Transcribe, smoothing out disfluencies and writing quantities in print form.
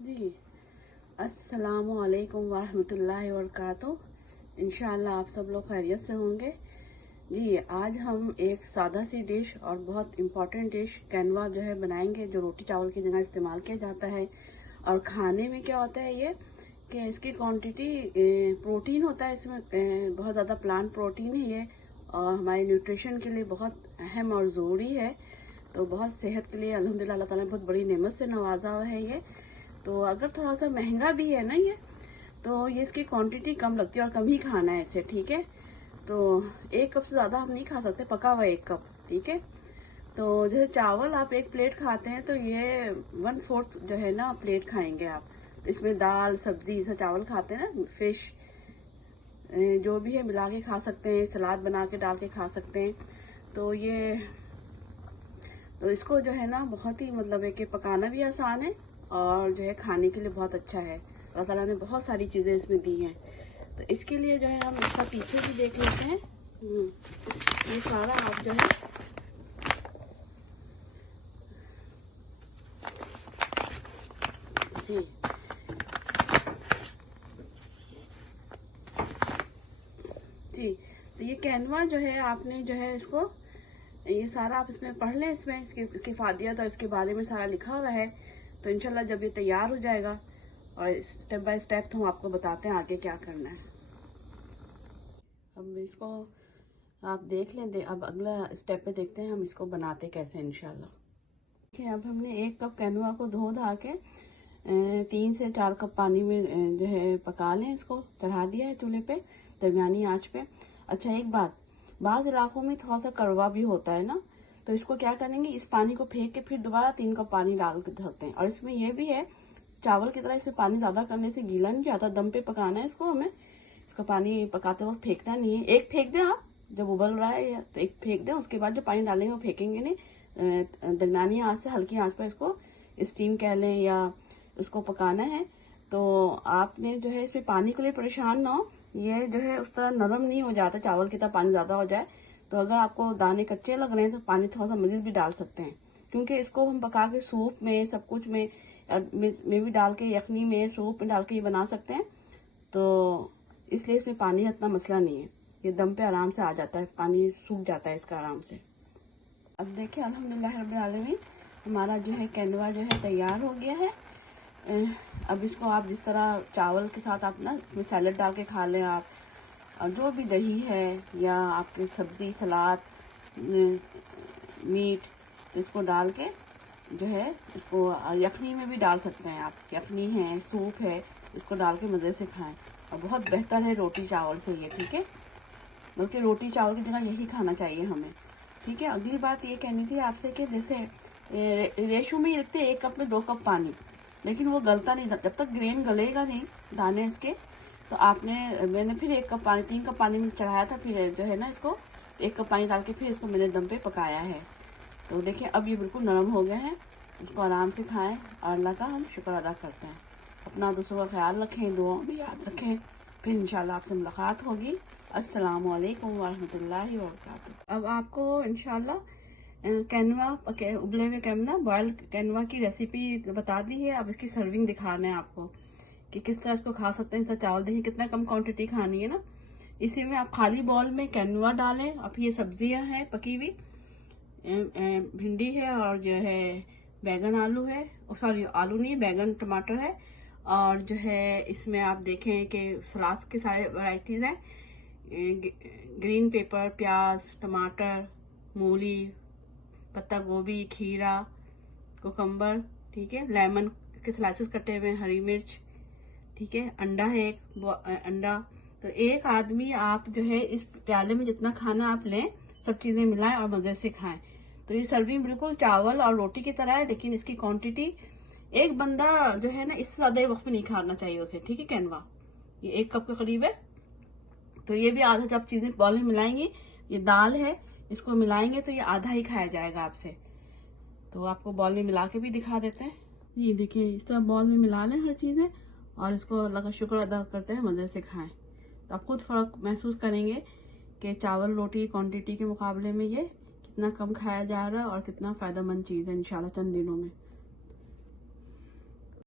जी, अस्सलामुअलैकुम वरहमतुल्लाहि वबरकातुहू। इंशाअल्लाह आप सब लोग खैरियत से होंगे। जी, आज हम एक सादा सी डिश और बहुत इम्पोर्टेंट डिश कैनवा जो है बनाएंगे, जो रोटी चावल की जगह इस्तेमाल किया जाता है। और खाने में क्या होता है ये कि इसकी क्वांटिटी प्रोटीन होता है इसमें, बहुत ज़्यादा प्लांट प्रोटीन है ये, और हमारे न्यूट्रिशन के लिए बहुत अहम और ज़रूरी है। तो बहुत सेहत के लिए अल्हम्दुलिल्लाह अल्लाह ताला ने बहुत बड़ी नेमत से नवाजा हुआ है ये। तो अगर थोड़ा सा महंगा भी है ना ये, तो ये इसकी क्वांटिटी कम लगती है और कम ही खाना है इसे, ठीक है। तो 1 कप से ज़्यादा हम नहीं खा सकते, पका हुआ 1 कप, ठीक है। तो जैसे चावल आप 1 प्लेट खाते हैं तो ये 1/4 जो है ना प्लेट खाएंगे आप। तो इसमें दाल सब्जी जैसा चावल खाते हैं ना, फिश जो भी है मिला के खा सकते हैं, सलाद बना के डाल के खा सकते हैं। तो इसको जो है ना बहुत ही मतलब है कि पकाना भी आसान है और जो है खाने के लिए बहुत अच्छा है। अल्लाह ताला ने बहुत सारी चीज़ें इसमें दी हैं। तो इसके लिए जो है हम इसका पीछे भी देख लेते हैं। ये सारा आप जो है जी जी तो ये कैनवा जो है आपने जो है इसको, ये सारा आप इसमें पढ़ लें, इसमें इसकी फादियत और इसके बारे में सारा लिखा हुआ है। तो इंशाल्लाह जब ये तैयार हो जाएगा और स्टेप बाय स्टेप तो हम आपको बताते हैं आगे क्या करना है। अब इसको आप देख लें, अब अगला स्टेप पे देखते हैं हम इसको बनाते कैसे इंशाल्लाह। देखिए, अब हमने 1 कप कैनवा को धो धा के 3 से 4 कप पानी में जो है पका लें, इसको चढ़ा दिया है चूल्हे पे दरमियानी आंच पे। अच्छा, एक बात, बाज़ इलाकों में थोड़ा सा कड़वा भी होता है ना, तो इसको क्या करेंगे, इस पानी को फेंक के फिर दोबारा 3 कप पानी डाल के धरते हैं। और इसमें यह भी है, चावल की तरह इसमें पानी ज्यादा करने से गीला नहीं जाता, दम पे पकाना है इसको हमें। इसका पानी पकाते वक्त फेंकना नहीं है, एक फेंक दें आप जब उबल रहा है तो एक फेंक दें, उसके बाद जो पानी डालेंगे वो फेंकेंगे नहीं। दरमियानी आंच से हल्की आंच पर इसको स्टीम कह लें या उसको पकाना है। तो आपने जो है इसमें पानी के लिए परेशान ना हो, ये जो है उस तरह नरम नहीं हो जाता चावल की तरह पानी ज्यादा हो जाए। तो अगर आपको दाने कच्चे लग रहे हैं तो पानी थोड़ा सा मजीद भी डाल सकते हैं, क्योंकि इसको हम पका के सूप में सब कुछ में भी डाल के, यखनी में सूप में डाल के ये बना सकते हैं। तो इसलिए इसमें पानी इतना मसला नहीं है, ये दम पे आराम से आ जाता है, पानी सूख जाता है इसका आराम से। अब देखिए अल्हम्दुलिल्लाह रब्बिल आलमीन, हमारा जो है कैनवा जो है तैयार हो गया है। अब इसको आप जिस तरह चावल के साथ आप ना इसमें सैलड डाल के खा लें आप, और जो भी दही है या आपकी सब्जी सलाद मीट, तो इसको डाल के जो है इसको यखनी में भी डाल सकते हैं आप, यखनी है सूप है, इसको डाल के मज़े से खाएं। और बहुत बेहतर है रोटी चावल से ये, ठीक है। बल्कि रोटी चावल की जगह यही खाना चाहिए हमें, ठीक है। अगली बात ये कहनी थी आपसे कि जैसे रेशो में लिखते हैं 1 कप में 2 कप पानी, लेकिन वो गलता नहीं, जब तक ग्रेन गलेगा नहीं दाने इसके। तो मैंने फिर 1 कप पानी 3 कप पानी में चढ़ाया था, फिर जो है ना इसको 1 कप पानी डाल के फिर इसको मैंने दम पे पकाया है। तो देखिए अब ये बिल्कुल नरम हो गए हैं, इसको आराम से खाएं और अल्लाह का हम शुक्र अदा करते हैं। अपना दूसरों का ख्याल रखें, दुआ में याद रखें। फिर इंशाल्लाह आपसे मुलाकात होगी। अस्सलामु अलैकुम वरहमतुल्लाहि वबरकातुहू। अब आपको इंशाल्लाह कैनवा उबले हुए कैनवा बॉयल्ड कैनवा की रेसिपी बता दी है। अब इसकी सर्विंग दिखाना है आपको कि किस तरह इसको खा सकते हैं। इसका चावल देखिए कितना कम क्वांटिटी खानी है ना। इसी में आप खाली बॉल में कैनवा डालें। अब ये सब्जियां हैं पकी हुई, भिंडी है और जो है बैगन आलू है, सॉरी आलू नहीं बैगन टमाटर है। और जो है इसमें आप देखें कि सलाद के सारे वैरायटीज हैं, ग्रीन पेपर, प्याज, टमाटर, मूली, पत्ता गोभी, खीरा, कोकम्बर, ठीक है, लेमन के स्लाइसेस कटे हुए, हरी मिर्च, ठीक है, अंडा है एक अंडा। तो एक आदमी आप जो है इस प्याले में जितना खाना आप लें, सब चीजें मिलाएं और मजे से खाएं। तो ये सर्विंग बिल्कुल चावल और रोटी की तरह है, लेकिन इसकी क्वांटिटी एक बंदा जो है ना इससे ज्यादा वक्त में नहीं खाना चाहिए उसे, ठीक है। कैनवा ये 1 कप के करीब है, तो ये भी आधा जब चीजें बॉल में मिलाएंगे, ये दाल है इसको मिलाएंगे तो ये आधा ही खाया जाएगा आपसे। तो आपको बॉल में मिला के भी दिखा देते हैं। ये देखिए इस तरह बॉल में मिला लें हर चीजें और इसको अल्लाह का शुक्र अदा करते हैं, मजे से खाएं। तो आप खुद फर्क महसूस करेंगे कि चावल रोटी क्वांटिटी के मुकाबले में ये कितना कम खाया जा रहा है और कितना फायदेमंद चीज है इंशाल्लाह चंद दिनों में।